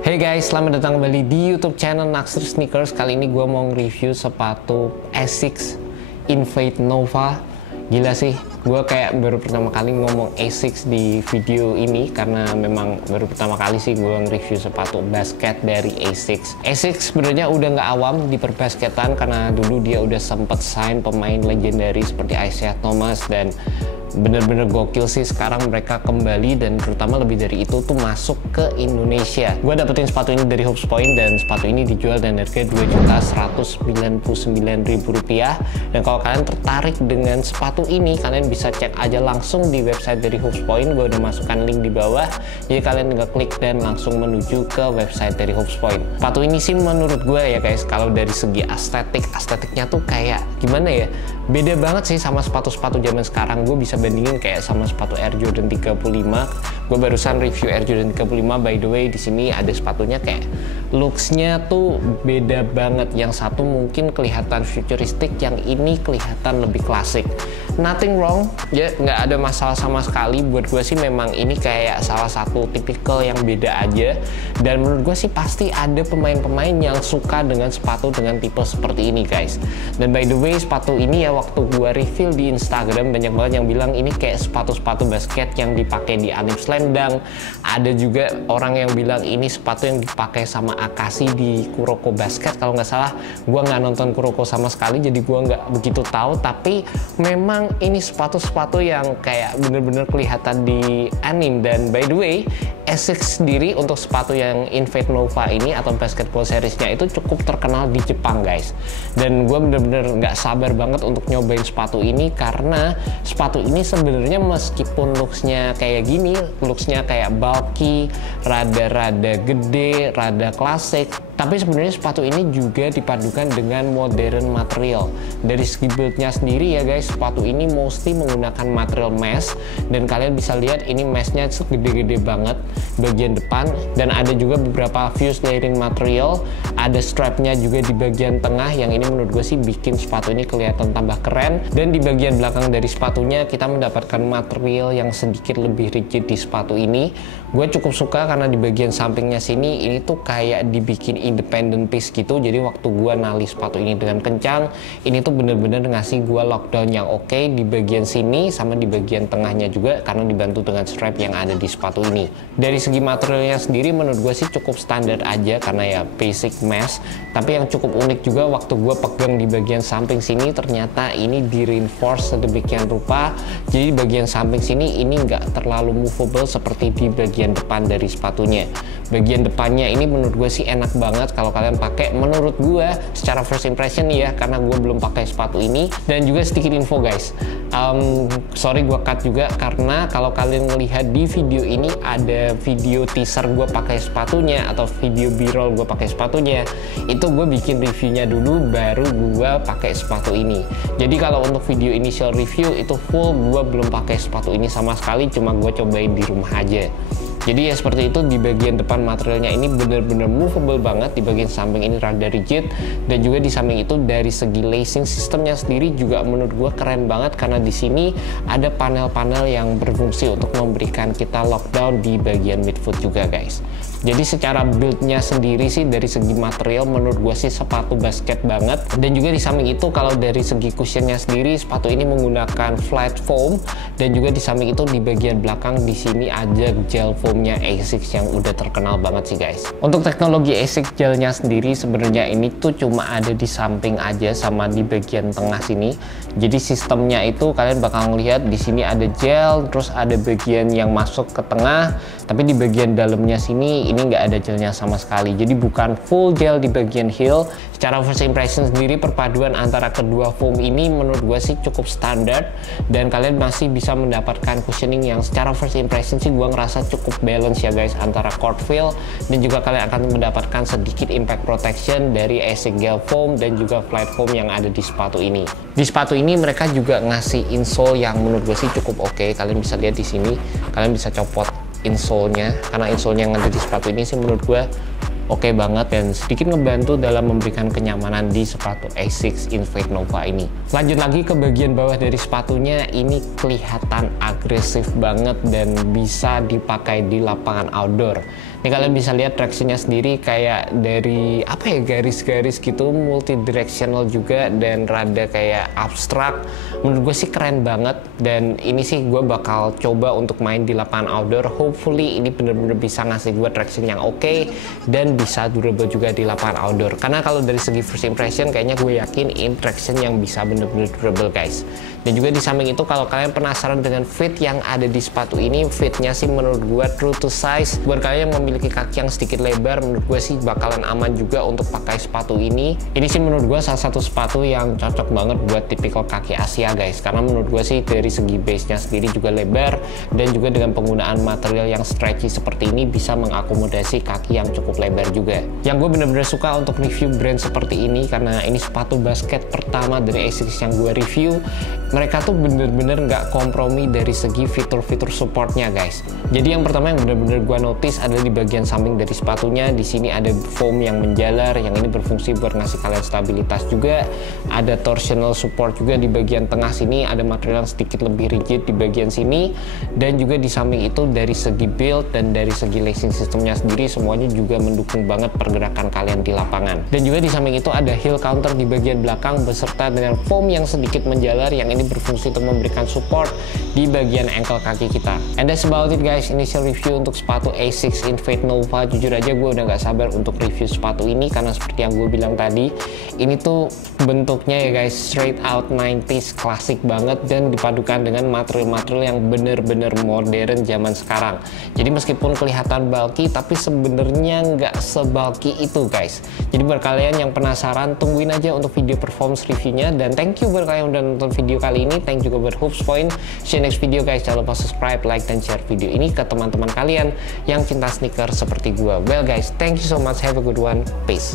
Hey guys, selamat datang kembali di YouTube channel Naksir Sneakers. Kali ini gue mau nge-review sepatu Asics Invade Nova. Gila sih, gue kayak baru pertama kali ngomong Asics di video ini karena memang baru pertama kali sih gue nge-review sepatu basket dari Asics. Asics sebenarnya udah nggak awam di perbasketan karena dulu dia udah sempet sign pemain legendary seperti Isaiah Thomas, dan bener-bener gokil sih sekarang mereka kembali, dan terutama lebih dari itu tuh masuk ke Indonesia. Gue dapetin sepatu ini dari Hoops Point dan sepatu ini dijual dengan harga Rp2.199.000. Dan kalau kalian tertarik dengan sepatu ini, kalian bisa cek aja langsung di website dari Hoops Point. Gue udah masukkan link di bawah, jadi kalian tinggal klik dan langsung menuju ke website dari Hoops Point. Sepatu ini sih menurut gue ya guys, kalau dari segi estetiknya tuh kayak gimana ya, beda banget sih sama sepatu-sepatu zaman sekarang. Gue bisa bandingin kayak sama sepatu Air Jordan 35. Gue barusan review Air Jordan 35, by the way. Di sini ada sepatunya kayak looks-nya tuh beda banget. Yang satu mungkin kelihatan futuristik, yang ini kelihatan lebih klasik. Nothing wrong, ya nggak ada masalah sama sekali. Buat gue sih memang ini kayak salah satu tipikal yang beda aja. Dan menurut gue sih pasti ada pemain-pemain yang suka dengan sepatu dengan tipe seperti ini guys. Dan by the way, sepatu ini ya waktu gue review di Instagram banyak banget yang bilang ini kayak sepatu-sepatu basket yang dipakai di Anip Slam Dunk. Ada juga orang yang bilang ini sepatu yang dipakai sama Akashi di Kuroko Basket kalau nggak salah. Gua nggak nonton Kuroko sama sekali, jadi gua nggak begitu tahu, tapi memang ini sepatu-sepatu yang kayak bener-bener kelihatan di anime. Dan by the way, Asics sendiri untuk sepatu yang Invade Nova ini atau basketball seriesnya itu cukup terkenal di Jepang guys. Dan gue bener-bener nggak sabar banget untuk nyobain sepatu ini, karena sepatu ini sebenarnya meskipun looksnya kayak gini, looksnya kayak bulky, rada-rada gede, rada klasik, tapi sebenarnya sepatu ini juga dipadukan dengan modern material. Dari segi build-nya sendiri ya guys, sepatu ini mostly menggunakan material mesh, dan kalian bisa lihat ini meshnya gede-gede banget bagian depan, dan ada juga beberapa fused layering material. Ada strapnya juga di bagian tengah, yang ini menurut gue sih bikin sepatu ini kelihatan tambah keren. Dan di bagian belakang dari sepatunya kita mendapatkan material yang sedikit lebih rigid di sepatu ini. Gue cukup suka karena di bagian sampingnya sini ini tuh kayak dibikin independent piece gitu. Jadi waktu gue nali sepatu ini dengan kencang, ini tuh bener-bener ngasih gue lockdown yang oke di bagian sini sama di bagian tengahnya juga, karena dibantu dengan strap yang ada di sepatu ini. Dari segi materialnya sendiri menurut gue sih cukup standar aja karena ya basic mesh. Tapi yang cukup unik juga waktu gue pegang di bagian samping sini, ternyata ini di reinforce sedemikian rupa. Jadi bagian samping sini ini nggak terlalu movable seperti di bagian depan dari sepatunya. Bagian depannya ini menurut gue sih enak banget kalau kalian pakai. Menurut gue secara first impression ya, karena gue belum pakai sepatu ini. Dan juga sedikit info guys, sorry gue cut juga karena kalau kalian melihat di video ini ada video teaser gue pakai sepatunya atau video b-roll gue pakai sepatunya, itu gue bikin reviewnya dulu baru gue pakai sepatu ini. Jadi kalau untuk video initial review itu full gue belum pakai sepatu ini sama sekali, cuma gue cobain di rumah aja. Jadi ya seperti itu. Di bagian depan materialnya ini bener-bener movable banget, di bagian samping ini rada rigid, dan juga di samping itu dari segi lacing sistemnya sendiri juga menurut gue keren banget, karena di sini ada panel-panel yang berfungsi untuk memberikan kita lockdown di bagian midfoot juga guys. Jadi secara build-nya sendiri sih dari segi material menurut gue sih sepatu basket banget. Dan juga di samping itu kalau dari segi cushionnya sendiri, sepatu ini menggunakan flat foam, dan juga di samping itu di bagian belakang di sini ada gel foamnya Asics yang udah terkenal banget sih guys. Untuk teknologi Asics gelnya sendiri sebenarnya ini tuh cuma ada di samping aja sama di bagian tengah sini. Jadi sistemnya itu kalian bakal ngelihat di sini ada gel, terus ada bagian yang masuk ke tengah, tapi di bagian dalamnya sini ini nggak ada gelnya sama sekali. Jadi bukan full gel di bagian heel. Secara first impression sendiri, perpaduan antara kedua foam ini menurut gue sih cukup standar, dan kalian masih bisa mendapatkan cushioning yang secara first impression sih gue ngerasa cukup balance ya guys, antara court feel, dan juga kalian akan mendapatkan sedikit impact protection dari Asics gel foam dan juga flat foam yang ada di sepatu ini. Di sepatu ini mereka juga ngasih insole yang menurut gue sih cukup oke. Kalian bisa lihat di sini, kalian bisa copot insole-nya, karena insole-nya yang ada di sepatu ini sih menurut gue oke banget dan sedikit ngebantu dalam memberikan kenyamanan di sepatu Asics Invade Nova ini. Lanjut lagi ke bagian bawah dari sepatunya, ini kelihatan agresif banget dan bisa dipakai di lapangan outdoor. Ini kalian bisa lihat tractionnya sendiri kayak dari apa ya, garis-garis gitu, multi directional juga dan rada kayak abstrak. Menurut gue sih keren banget, dan ini sih gue bakal coba untuk main di lapangan outdoor. Hopefully ini bener-bener bisa ngasih gue traction yang oke dan bisa durable juga di lapangan outdoor. Karena kalau dari segi first impression kayaknya gue yakin ini traction yang bisa bener-bener durable guys. Dan juga di samping itu, kalau kalian penasaran dengan fit yang ada di sepatu ini, fitnya sih menurut gue true to size. Buat kalian yang memiliki kaki yang sedikit lebar, menurut gue sih bakalan aman juga untuk pakai sepatu ini. Ini sih menurut gue salah satu sepatu yang cocok banget buat tipikal kaki Asia guys, karena menurut gue sih dari segi base-nya sendiri juga lebar, dan juga dengan penggunaan material yang stretchy seperti ini bisa mengakomodasi kaki yang cukup lebar juga. Yang gue bener-bener suka untuk review brand seperti ini, karena ini sepatu basket pertama dari ASICS yang gue review. Mereka tuh bener-bener nggak kompromi dari segi fitur-fitur supportnya guys. Jadi yang pertama yang bener-bener gue notice adalah di bagian samping dari sepatunya. Di sini ada foam yang menjalar, yang ini berfungsi buat ngasih kalian stabilitas juga. Ada torsional support juga di bagian tengah sini, ada material yang sedikit lebih rigid di bagian sini. Dan juga di samping itu dari segi build dan dari segi lacing sistemnya sendiri, semuanya juga mendukung banget pergerakan kalian di lapangan. Dan juga di samping itu ada heel counter di bagian belakang beserta dengan foam yang sedikit menjalar, yang ini berfungsi untuk memberikan support di bagian ankle kaki kita. And that's about it guys, initial review untuk sepatu ASICS Invade Nova. Jujur aja gue udah gak sabar untuk review sepatu ini, karena seperti yang gue bilang tadi, ini tuh bentuknya ya guys straight out 90s, klasik banget, dan dipadukan dengan material-material yang bener-bener modern zaman sekarang. Jadi meskipun kelihatan bulky, tapi sebenarnya nggak sebulky itu guys. Jadi buat kalian yang penasaran, tungguin aja untuk video performance reviewnya. Dan thank you buat kalian yang udah nonton video kali ini. Thank you juga buat Hoops Point. See you next video guys. Jangan lupa subscribe, like, dan share video ini ke teman-teman kalian yang cinta sneaker seperti gue. Well guys, thank you so much. Have a good one. Peace.